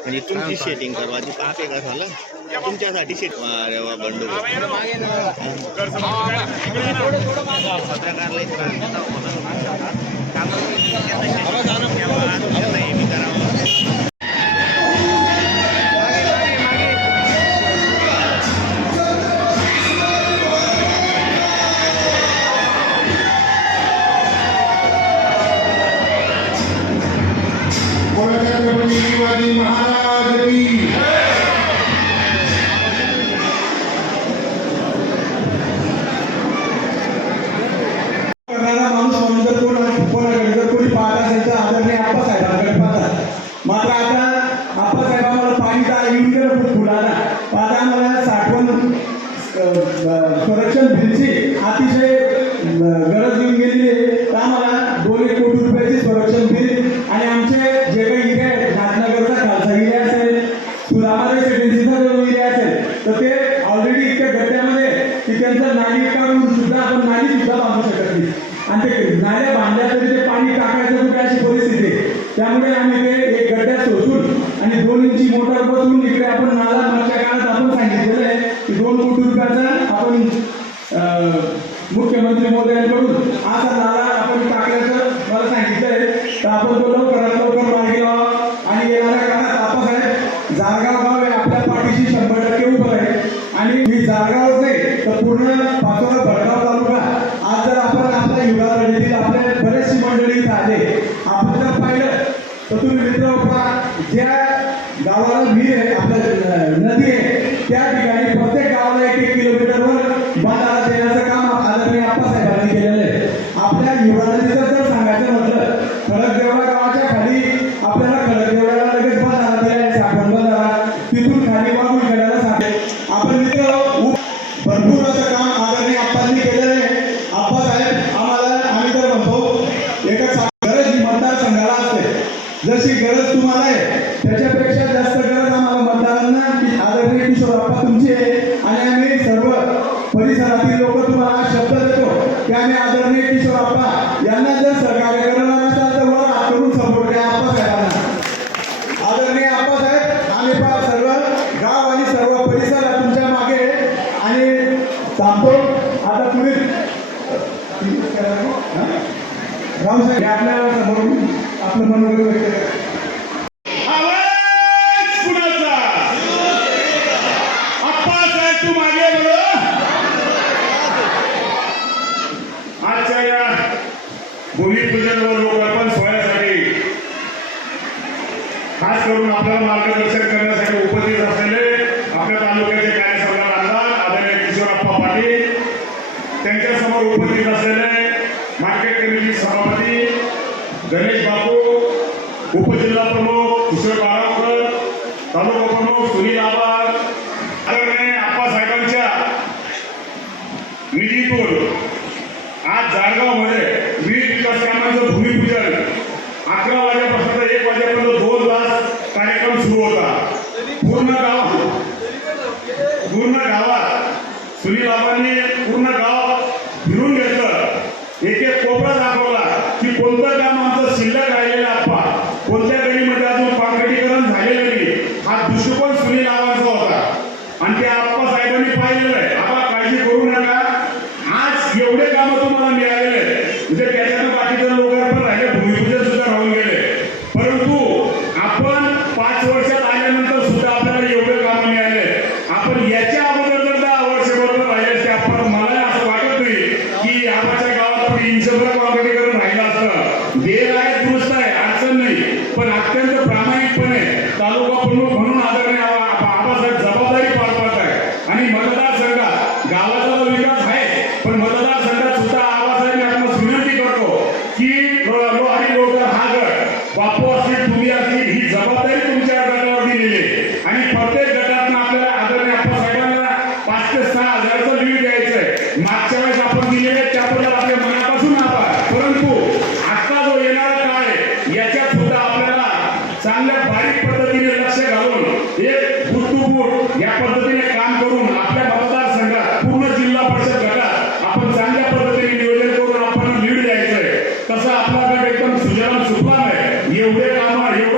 म्हणजे तुमची सेटिंग करवायची पाहते का झालं तुमच्यासाठी सेट अरे वा बंडू महाराज की माणूस म्हणून जर कोणाकडे जर कोणी पाहत असेल तर आदरणीय आप्पासाहेबांकडे पाहतात. मात्र आता आप्पासाहेब आम्हाला पाणीचा येऊन गेलं फुलाला आता आम्हाला साठवण संरक्षण बिलची अतिशय गरज येऊन गेली आहे. तर आम्हाला 2 कोटी रुपयाची संरक्षण बिल आणि आमचे जे काही एरिया आहेत नाथनगरचा खालसा एरिया असेल सुधामारे सेटिंगचा जो एरिया असेल तर ते ऑलरेडी इतक्या गड्ड्यामध्ये की त्यांचं नाली काढून सुद्धा आपण नाली सुद्धा बांधू शकत नाही आणि ते नाल्या बांधल्या तरी ते पाणी टाकायचं कुठे अशी परिस्थिती आहे. त्यामुळे आम्ही ते एक गड्ड्यात सोडून आणि 2 इंची मोटर बसवून इकडे आपण नाला मागच्या काळात आपण सांगितलेलं आहे की 2 कोटी रुपयाचा आपण मुख्यमंत्री महोदयांकडून असा नाला आपण टाकल्याचं मला सांगितलं आहे. तर आपण तो लवकरात लवकर मार्गी लावा आणि येणाऱ्या काळात आप्पासाहेब जारगाव गाव आहे आपल्या पाठीशी 100% उभं आहे आणि ही जारगावच नाही तर पूर्ण पाचोरा भडगाव तालुका आज जर आपण आपल्या युगाकडे आपल्या बरेचशी मंडळी इथं आले आपण जर पाहिलं तर तुम्ही मित्र ज्या गावाला विहीर आहे आपल्या नदी आहे त्या ठिकाणी प्रत्येक गावाला 1-1 किलोमीटरवर बांधारा देण्याचं काम आदरणीय आप्पासाहेबांनी केलेलं आहे. आपल्या युवराजांचं जर सांगायचं म्हटलं खडकदेवळा गावाच्या खाली आपल्याला खडकदेवळ्याला लगेच बांधारा दिला आहे साठवण बांधारा तिथून खाली वाहून खेळायला सांगेल आपण मित्र भरपूर असं काम आदरणीय आप्पांनी केलेलं आहे. आप्पासाहेब आम्हाला आम्ही तर म्हणतो एकच गरज ही मतदारसंघाला असते जशी गरज तुम्हाला आहे त्याच्यापेक्षा जास्त गरज आम्हाला मतदारांना की आदरणीय किशोर आप्पा तुमची आहे आणि आम्ही सर्व परिसरातील लोक तुम्हाला शब्द देतो की आम्ही आदरणीय किशोर आप्पा यांना जर सहकार्य करणार असाल तर वर हात करून सपोर्ट द्या आप्पासाहेबांना. आदरणीय आप्पासाहेब आम्ही सर्व गाव आणि सर्व परिसर तुमच्या मागे आणि थांबतो आता पुढे रामसाहेब आपल्या समोर आपलं मनोगत व्यक्त करा. आजच्या या भूमिपूजन व लोकार्पण सोहळ्यासाठी खास करून आपल्याला मार्गदर्शन करण्यासाठी उपस्थित असलेले आपल्या तालुक्याचे कार्यसम्राट आमदार आदरणीय किशोरप्पा पाटील त्यांच्या समोर उपस्थित असलेले मार्केट कमिटी सभापती गणेश बापू उपजिल्हा प्रमुख किशोर बारावकर तालुका प्रमुख सुनील आबार आदरणीय आप्पासाहेबांच्या निधीतून आज जारगाव मध्ये विविध विकास कामांचं भूमिपूजन 11 वाजेपासून 1 वाजेपर्यंत 2 तास कार्यक्रम सुरू होता. पूर्ण गावात सुनील बाबांनी पूर्ण गाव फिरून घेतलं एक कोपरा दाखवला की कोणतं काम आमचं शिल्लक राहिलेलं आप्पा कोणत्या गलीमध्ये अजून काँक्रिटीकरण झालेलं नाही हा दृष्टिकोन सुनील बाबांचा होता आणि ते आप्पा साहेबांनी पाहिलेलं आहे. आबा काळजी करू नका आज एवढे काम तुम्हाला मिळालेले म्हणजे त्याच्यानं बाकीचे लोकांपर्यंत राहिले भूमिपूजन सुद्धा राहून गेले परंतु आपण 5 वर्षात आल्यानंतर सुद्धा आपल्याला एवढे काम मिळाले. आपण याच्या अगोदर जर 10 वर्ष बरोबर राहिले असते आपण मला असं वाटत नाही की आपाच्या गावात आपण इंचभर काँक्रिटीकरण राहिलं असतं. देर आहे दुरुस्त आहे अडचण नाही पण अत्यंत प्रामाणिकपणे तालुका प्रमुख म्हणून आदरणीय आबासाहेब जबाबदारी पार पाडत आहे आणि मतदारसंघात गावाचा विकास आहे पण मतदारसंघात सुद्धा आबासाहेब आपल्याला विनंती करतो की आणि लोक हा गट बापू असतील तुम्ही असतील ही जबाबदारी तुमच्या गटावर दिलेली आहे आणि प्रत्येक गटातून आपल्याला आदरणीय आप्पासाहेबांना 5 ते 6 हजाराचं लीड द्यायचं आहे. मागच्या वेळेस आपण दिलेले त्याबद्दल आपल्या मनापासून आभार परंतु आता जो येणारा काळ आहे याच्यात सुद्धा आपल्याला चांगल्या बारीक पद्धतीने लक्ष घालून एक फूट टू फूट या पद्धतीने काम करून आपल्या मतदारसंघात पूर्ण जिल्हा परिषद गटात आपण चांगल्या पद्धतीने नियोजन करून आपण लीड द्यायचंय. तसं आपला गट एकदम सुजलाम सुफलाम आहे. एवढे काम एवढं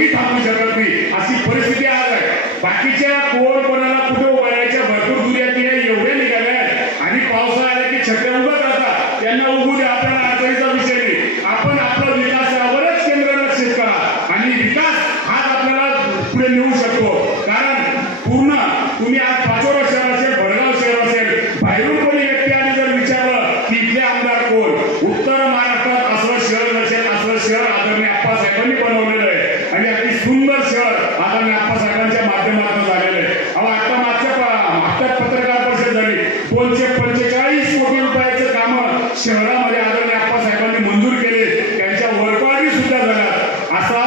कोणी थांबू शकत नाही अशी परिस्थिती आज आहे. बाकीच्या कोणाला कुठे उभारायच्या भरपूर दुर्याती एवढ्या निघाल्या आहेत आणि पावसाळा आला की छत्र्या उभं राहतात. त्यांना उभू द्या, आपल्याला अडचणीचा विषय नाही. आपण आपला विकासावरच केंद्र लक्षित करा आणि विकास हाच आपल्याला पुढे नेऊ शकतो. कारण पूर्ण तुम्ही आज पाचोरा शहर असेल, भडगाव शहर असेल, बाहेरून कोणी व्यक्ती आणि जर विचारलं की इथले आमदार कोण, उत्तर महाराष्ट्रात असं शहर नसेल, असं शहर आदरणीय आप्पासाहेबांनी बनवलेलं आहे आणि अति सुंदर शहर आदरणीय आप्पासाहेबांच्या माध्यमातून झालेलं आहे. आता मागच्या पत्रकार परिषद झाली, 245 कोटी रुपयाचं काम शहरामध्ये आदरणीय आप्पासाहेबांनी मंजूर केले. त्यांच्या वर्कऑर्डरी सुद्धा झाल्या. असा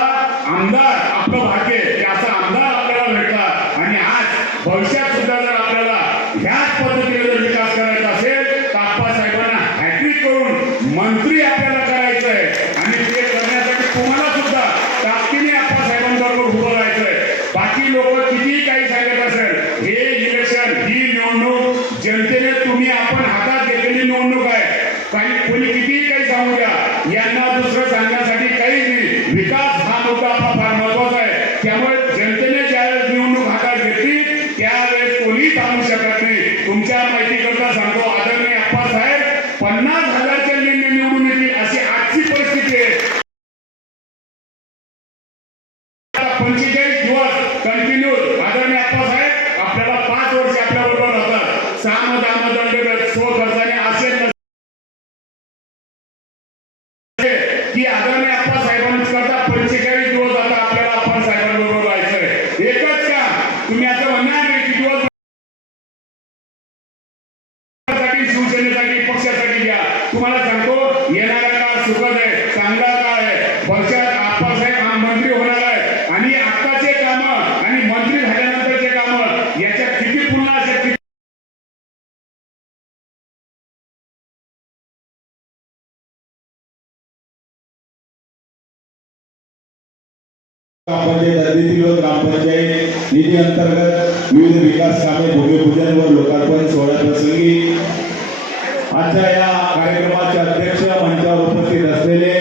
आमदार आपलं भाग्य की असा आमदार आपल्याला भेटला आणि आज भविष्यात सुद्धा जर आपल्याला ह्याच पद्धतीने जर विकास करायचा असेल तर आप्पासाहेबांना हॅट्रिक करून मंत्री आपल्याला करायचं आहे आणि ते करण्यासाठी तुम्हाला सुद्धा ताकदीने आप्पासाहेबांबरोबर उभं राहायचं आहे. बाकी लोक कितीही काही सांगत असेल, हे इलेक्शन, ही निवडणूक जनतेने तुम्ही आपण हातात घेतलेली निवडणूक आहे. काही कोणी कितीही काही सांगू द्या, यांना दुसरं सांगण्यासाठी काही नाही. विकास हा मुद्दा आपला फार महत्वाचा आहे. त्यामुळे जनतेने ज्यावेळेस निवडणूक हातात घेतली त्यावेळेस कोणी थांबू शकत नाही. तुमच्या माहितीकरता सांगतो, आदरणीय आप्पासाहेब 50,000च्या लीडने निवडून येतील अशी आजची परिस्थिती आहे. 45 दिवस कंटिन्यू आदरणीय आप्पासाहेब आपल्याला 5 वर्ष आपल्या बरोबर राहतात. स्वखर्चाने असेल की आदरणीय आप्पासाहेबांकरता 45 दिवस आता आपल्याला आप्पासाहेबांबरोबर राहायचंय. एकच का तुम्ही असं म्हणणार नाही की दिवस शिवसेनेसाठी पक्षासाठी घ्या. तुम्हाला सांगतो येणारा काळ सुखद आहे, चांगला काळ आहे. भविष्यात आप्पासाहेब मंत्री होणार आहे आणि आताचे काम आणि मंत्री झाल्यानंतरचे काम याच्यात किती पुन्हा असेल. ग्रामपंचायत अतिथी व ग्रामपंचायत निधी अंतर्गत विविध विकास कामे भूमिपूजन व लोकार्पण सोहळ्याप्रसंगी आजच्या या कार्यक्रमाचे अध्यक्ष मंचावर उपस्थित असलेले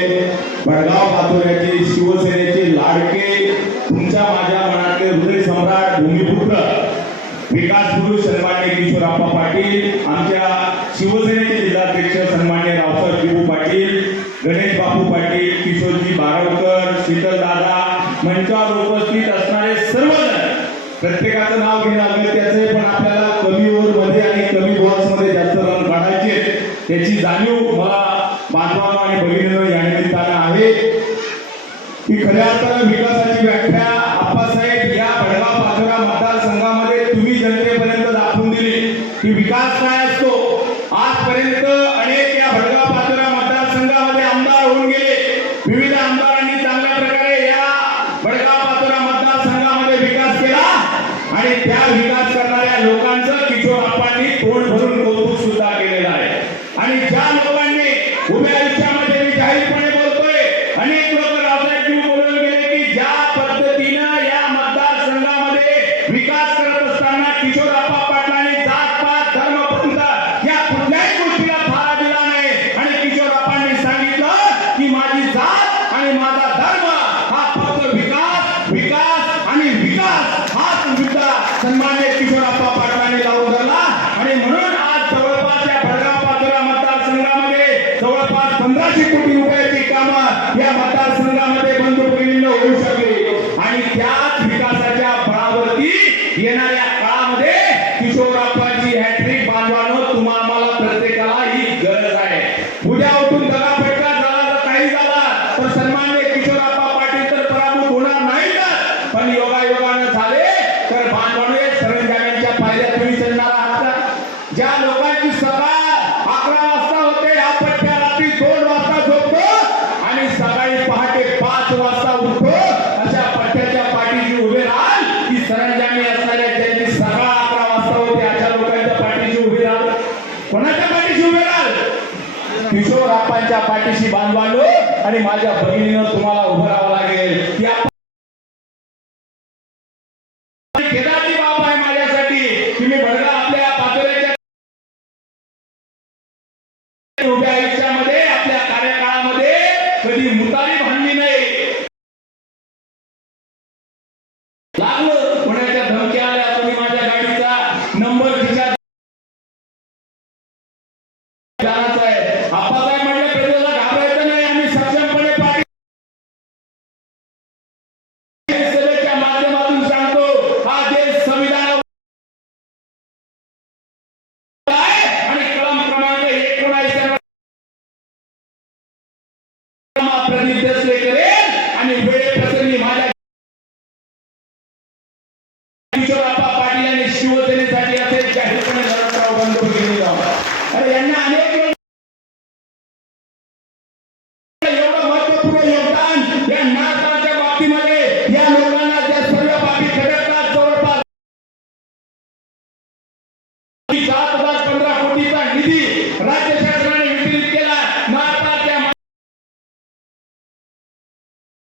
भडगाव पाचोऱ्याचे शिवसेनेचे लाडके, तुमच्या माझ्या मनातले हृदय सम्राट, भूमिपुत्र, विकास पुरुष सन्मान्य किशोरप्पा पाटील, आमच्या शिवसेनेचे जिल्हाध्यक्ष सन्मान्य रावसाहेब पाटील, गणेश बापू पाटील, किशोरजी बारवकर, शीतल दादा, मंचावर उपस्थित असणारे सर्वजण, प्रत्येकाचं नाव घेणं अगत्याचं आहे. पण आपल्याला कमी ओव्हरमध्ये आणि कमी बॉक्समध्ये जास्त रन काढायचे त्याची जाणीव मला बांधवांनो आणि भगिनींनो या निमित्तानं आहे की खऱ्या अर्थानं विकासाची व्याख्या आप्पासाहेब या भडगाव पाचोरा मतदारसंघामध्ये तुम्ही जनतेपर्यंत दाखवून दिली की विकास काय असतो. आजपर्यंत अनेक या भडगाव पाचोरा मतदारसंघामध्ये आमदार होऊन गेले. विविध आमदारांनी चांगल्या प्रकारे या भडगाव पाचोरा मतदारसंघामध्ये विकास केला आणि त्या विकास करणाऱ्या लोकांचं किशोरप्पांनी तोंड भरून कौतुक सुद्धा केलेलं आहे. आणि ज्या लोकांनी उभ्या आयुष्यामध्ये मी जाहीरपणे बोलतोय, अनेक लोक रावसाहेब बोलून गेले की ज्या पद्धतीनं या मतदारसंघामध्ये विकास करत असताना किशोरप्पा पाटलांनी जात पात धर्म पंथ या कुठल्याही गोष्टीला फाळा दिला नाही आणि किशोरप्पांनी सांगितलं की माझी जात आणि माझा धर्म हा फक्त विकास, विकास आणि विकास हाच मुद्दा सन्मान्य किशोरप्पा पाटलांनी लावून धरला. आणि म्हणून आज जवळपास या भडगाव पाचोरा मतदारसंघामध्ये जवळपास 1500 कोटी रुपयाची कामं या मतदारसंघामध्ये बंधुभगिनींना होऊ शकली आणि त्याच विकासाच्या बळावरती येणाऱ्या काळामध्ये किशोरप्पांची हॅट्रिक बांधवानो तुम्हाला प्रत्येकाला ही गरज आहे. उद्या उठून दगाफटका झाला तर काही झाला तर सन्मान्य किशोरप्पा पाटील तर पराभूत होणार नाहीत, पण योगायोगानं झाले तर बांधवानो सरंजाम्यांच्या पायऱ्या तुम्ही चढणार आहात का? ज्या लोकांची सकाळ 11 वाजता होते हा पट्ट्या रात्री 2 वाजता झोपतो आणि सकाळी पहाटे 5 वाजता उठतो, अशा पट्ट्याच्या पाठीशी उभे राहाल की सरंजामी असणाऱ्या ज्यांची सकाळ 11 वाजता होते अशा लोकांच्या पाठीशी उभे राहाल. कोणाच्या पाठीशी उभे राहाल? किशोरप्पांच्या पाठीशी बांधवानो आणि माझ्या भगिनीनं तुम्हाला उभं राहावं लागेल. त्या खेदाची बाब आहे माझ्यासाठी की मी भडगा आपल्या पाचोऱ्याच्या उभ्या आयुष्यामध्ये आपल्या कार्यकाळामध्ये कधी मुतारी बांधली नाही. प्रतिज्ञासले करेल आणि वेळेप्रसंगी माझ्या किशोरप्पा पाटील यांनी शिवसेनेसाठी असेल जाहीरपणे लढत बंद केली जावं. अरे यांना अनेक एवढं महत्वपूर्ण योगदान या नाटकाच्या बाबतीमध्ये या लोकांना त्या सर्व बाबी खटकतात. जवळपास 7,015 कोटीचा निधी राज्य शासनाने वितरित केला. नाटकाच्या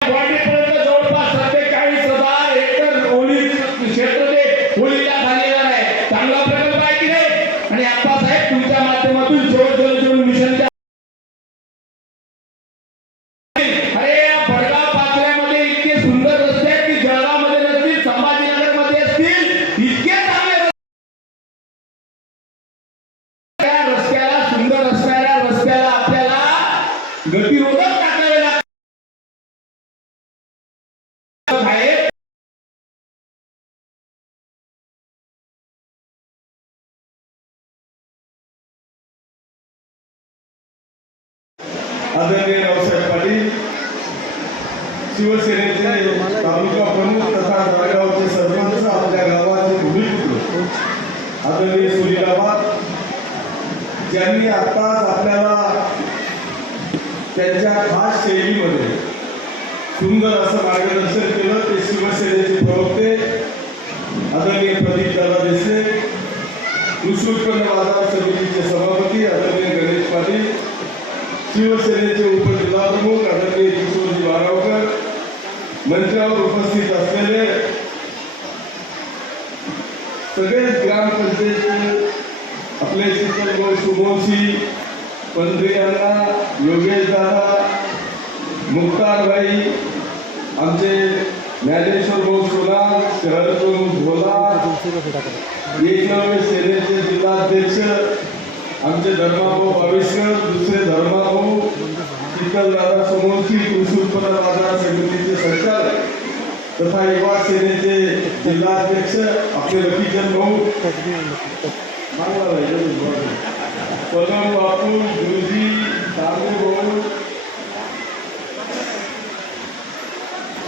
वाढीपर्यंत जवळपास 47,000 हेक्टर ओली क्षेत्र ते ओलीला झालेलं आहे. चांगला प्रकल्प आहे की नाही. आणि आप्पासाहेब तुमच्या माध्यमातून जल जीवन मिशनच्या अरे या भडगाव पाचऱ्यामध्ये इतके सुंदर रस्ते आहेत की जळगावमध्ये नसतील, संभाजीनगरमध्ये असतील, इतके चांगले त्या रस्त्याला, सुंदर असणाऱ्या रस्त्याला आपल्याला गतिरोधक टाकावे लागतात. आदरणीय रावसाहेब पाटील, शिवसेनेचे तालुका प्रमुख तथा जळगावचे सरपंच, आपल्या गावाचे भूमिपुत्र आदरणीय सुनीलाबा, ज्यांनी आत्ताच आपल्याला त्यांच्या खास शैलीमध्ये सुंदर असं मार्गदर्शन केलं, ते शिवसेनेचे प्रवक्ते आदरणीय प्रदीप दादा देशे, कृषी उत्पन्न बाजार समितीचे सभापती आदरणीय गणेश पाटील, शिवसेनेचे उपजिल्हाप्रमुख आदरणीय किशोरजी वारावकर, मंचावर उपस्थित असलेले सगळेच ग्रामपंचायतचे आपले शीतलभाऊ शुभोशी, पंत्रे यांना, योगेश दादा, मुक्तारबाई, आमचे ज्ञानेश्वर भाऊ सोनार, शहर प्रमुख भोला, एकलव्य सेनेचे जिल्हाध्यक्ष आमचे धर्माभाऊ बावीसकर, दुसरे धर्माभाऊ शीतलदादा समोरची, कृषी उत्पन्न बाजार समितीचे संचालक तथा युवा सेनेचे जिल्हाध्यक्ष आपले रफीचंद भाऊ, पलम बापू, गुरुजी, तांबे भाऊ,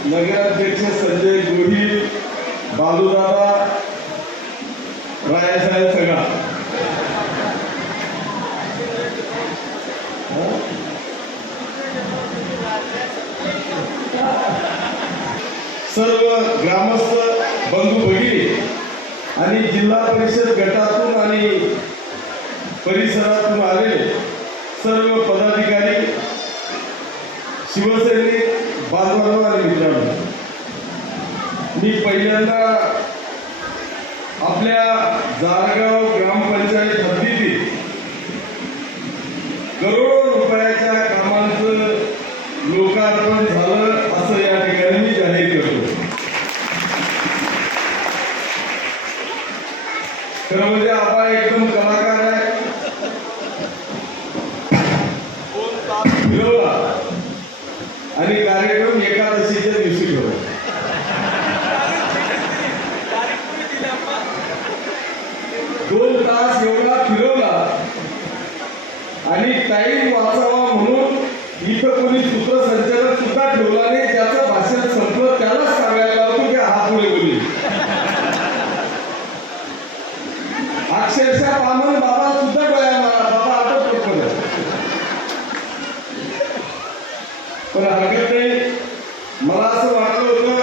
नगराध्यक्ष संजय गोहिल, बालूदादा, रायसाहेब सगळा, सर्व ग्रामस्थ बंधू भगिनी आणि जिल्हा परिषद गटातून आणि परिसरातून आलेले सर्व पदाधिकारी, शिवसैनिक बांधवांनो आणि मित्रांनो, मी पहिल्यांदा आपल्या जारगाव ग्रामपंचायत हद्दीतील करोडो रुपयाच्या कामांचं लोकार्पण झालं असं या ठिकाणी मी जाहीर करतो. खरं म्हणजे आपण एकदम कलाकार आहे. 2 तास फिरवला आणि कार्यक्रम एकादशीच्या दिवशी ठेवला. दोन तास एवढा फिरवला आणि टाईम वाचावा म्हणून इथं कोणी सूत्रसंचालक सुद्धा ठेवला नाही. ज्याचं भाषण संपलं त्यालाच सांगायला होतं की हा पुढे बोली. अक्षरशः बामन बाबा सुद्धा डोळ्या मारा, बाबा आटोपट करत. पण हरकत नाही. मला असं वाटलं होतं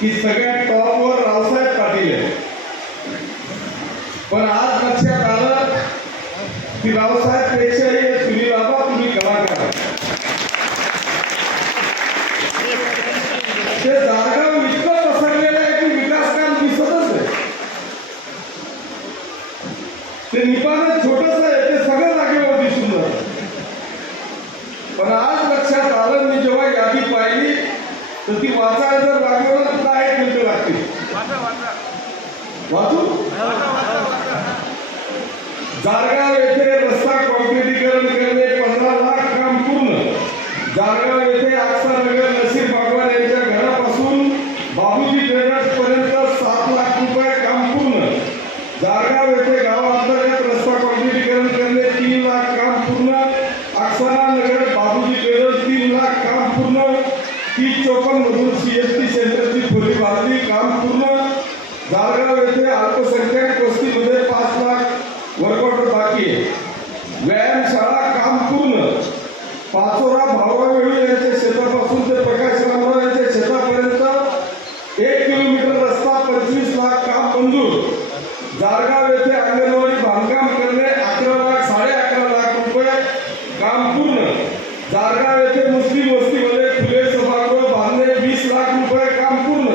की सगळ्यात टॉपवर रावसाहेब पाटील आहे, पण आज लक्षात आलं की रावसाहेब पेक्षाही सुनील बाबा तुम्ही कलाकार. ते जारगाव इतकं पसरलेलं आहे की विकास काम दिसतच नाही. ते निपाणच छोटस आहे, ते सगळं जागेवर दिसून जातं. पण आज लक्षात आलं, मी जेव्हा यादी पाहिली तर ती वाचायला जर लागलं ना 10 मिनिटं लागतील. वाचू. जारगाव येथे रस्ता कॉन्क्रिटीकरण करणे 15 लाख काम पूर्ण. जारगाव येथे आक्सानगर नसीर बागवान यांच्या घरापासून बाबूजी ट्रेडर्स पर्यंत 7 लाख रुपये काम पूर्ण. जारगाव येथे गावांतर्गत रस्ता कॉन्क्रिटीकरण करणे 3 लाख काम पूर्ण. आक्साना नगर बाबूजी ट्रेडर्स 3 पाचोरा भाऊराव वेळू यांच्या शेतापासून ते प्रकाश रामराव यांच्या शेतापर्यंत 1 किलोमीटर रस्ता 25 लाख काम मंजूर. जारगाव येथे अंगणवाडी बांधकाम करणे 11 लाख 11.5 लाख रुपये काम पूर्ण. जारगाव येथे मुस्लिम वस्तीमध्ये फुले सभागृह बांधणे 20 लाख रुपये काम पूर्ण.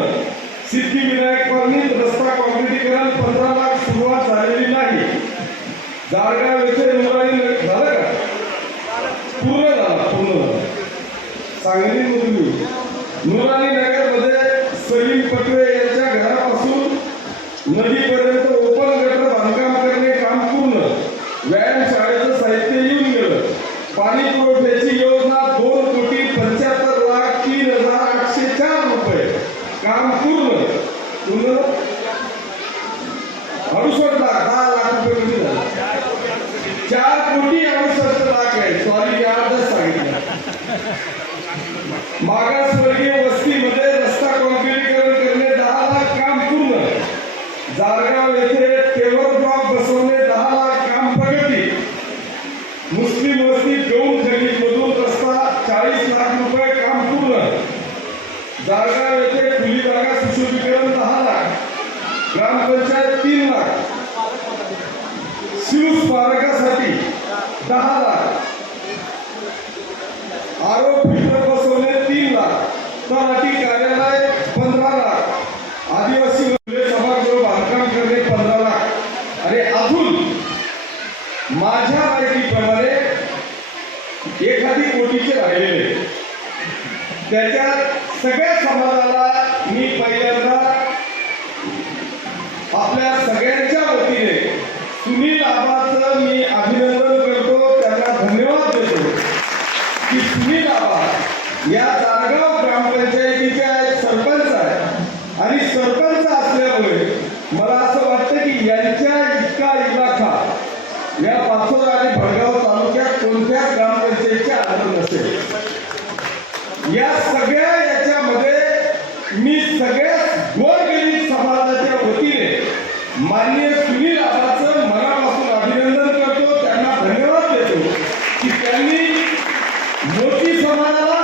सिद्धिविनायक कॉलनीत रस्ता काँक्रिटीकरण 15 लाख सुरुवात झालेली नाही. जारगाव येथे नुरानी झालं का पूर्ण झाला सांगली मुरली. नुरानी नगरमध्ये सलीम पटवे यांच्या घरापासून नदीपर्यंत ओपन गटर बांधकाम करणे काम पूर्ण. व्यायाम शाळेचं साहित्य येऊन गेलं. पाणी पुरवठ्याची योजना 2,75,03,804 रुपये काम पूर्ण. 68 लाख 10 लाख रुपये कमी झाले. 4,68,00,000 आहे. सॉरी अर्धच सांगितलं. मागासवर्गीय वस्तीमध्ये रस्ता काँक्रिटीकरण करणे 10 लाख काम पूर्ण. जारगाव येथे टेवर ब्लॉक बसवणे 10 लाख काम प्रगती. मुस्लिम वस्तीत गौण खनिजमधून रस्ता 40 लाख रुपये काम पूर्ण. जारगाव येथे खुली जागा सुशोभीकरण 10 लाख. ग्रामपंचायत 3 लाख. शिव स्मारकासाठी 10 लाख. आरो फिल्टर बसवणे 3 लाख. तलाठी कार्यालय 15 लाख. आदिवासी सभागृह बांधकाम करणे 15 लाख. आणि अजून माझ्या माहितीप्रमाणे एखादी कोटीचे राहिलेले त्याच्यात सगळ्या समाजाला मी पहिल्यांदा आपल्या सगळ्यांच्या वतीने सुनील आबाचं मी अभिनंदन करतो. त्यांना धन्यवाद देतो की सुनील आबा या जारगाव ग्रामपंचायतीच्या सरपंच आहे आणि सरपंच असल्यामुळे मला असं वाटतं की यांच्या इतका इलाका या पाचोरा आणि भडगाव तालुक्यात कोणत्याच ग्रामपंचायतीच्या अंडर नसेल. या सगळ्या याच्यामध्ये मी सगळ्या गोरगरीब समाजाच्या वतीने माननीय सुनील आबाचं मनापासून अभिनंदन करतो. त्यांना धन्यवाद देतो की त्यांनी मोची समाजाला,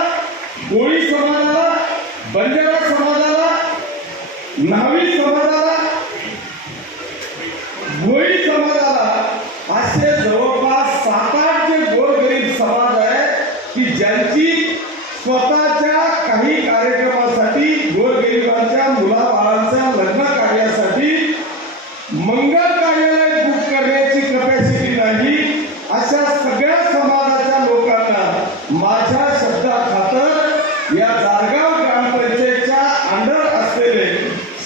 कोळी समाजाला, बंजारा समाजाला, न्हावी समाजाला, भोई समाजाला असे जवळपास 7-8 जे गोरगरीब समाज आहेत की ज्यांची स्वतःच्या काही कार्यक्रमासाठी गोरगरिबांच्या मुलाबाळांच्या लग्न कार्यासाठी मंगल कार्यालय बुक करण्याची कपॅसिटी नाही. अशा सगळ्या समाजाच्या लोकांना माझ्या शब्दाखातर या जारगाव ग्रामपंचायतच्या अंडर असलेले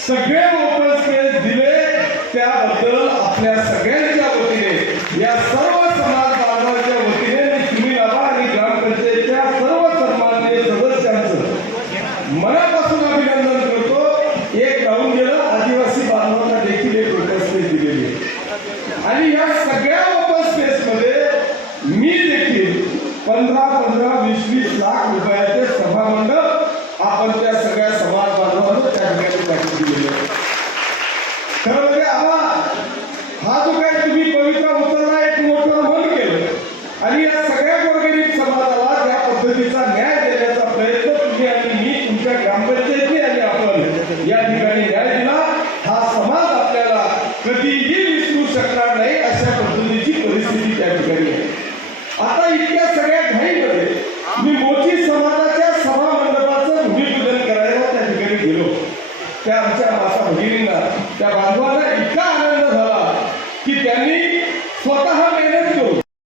सगळे ओपन स्पेस दिले. त्याबद्दल आपल्या सगळ्यांच्या वतीने या सर्व समाज बांधवांच्या वतीने मी सुनील आबा आणि ग्रामपंचायतच्या सर्व सन्माननीय सदस्यांचं मनापासून अभिनंदन करतो. एक राहून गेलं, आदिवासी बांधवांना देखील एक ओपन स्पेस दिलेली आहे आणि या सगळ्या ओपन स्पेसमध्ये मी देखील 15-15, 20-20 लाख रुपयाचे सभामंडप आपण त्या सगळ्या समाज बांधवांना त्या ठिकाणी टाकून दिलेले आहे. खरं म्हणजे आबा हा जो काही तुम्ही पवित्रा उचलला एक मोठं मन केलं आणि या सगळ्या गोरगरीब समाजाला ज्या पद्धतीचा न्याय देण्याचा प्रयत्न तुम्ही आणि मी तुमच्या ग्रामपंचायतीने आणि आपण या ठिकाणी न्याय दिला. हा समाज आपल्याला कधीही विसरू शकणार नाही अशा पद्धतीची परिस्थिती त्या ठिकाणी आहे. आता इतक्या सगळ्या घाईमध्ये मी मोची समाजाच्या सभा मंडपाचं भूमिपूजन करायला त्या ठिकाणी गेलो. त्या आमच्या माता भगिनींना, त्या बांधवांना इतका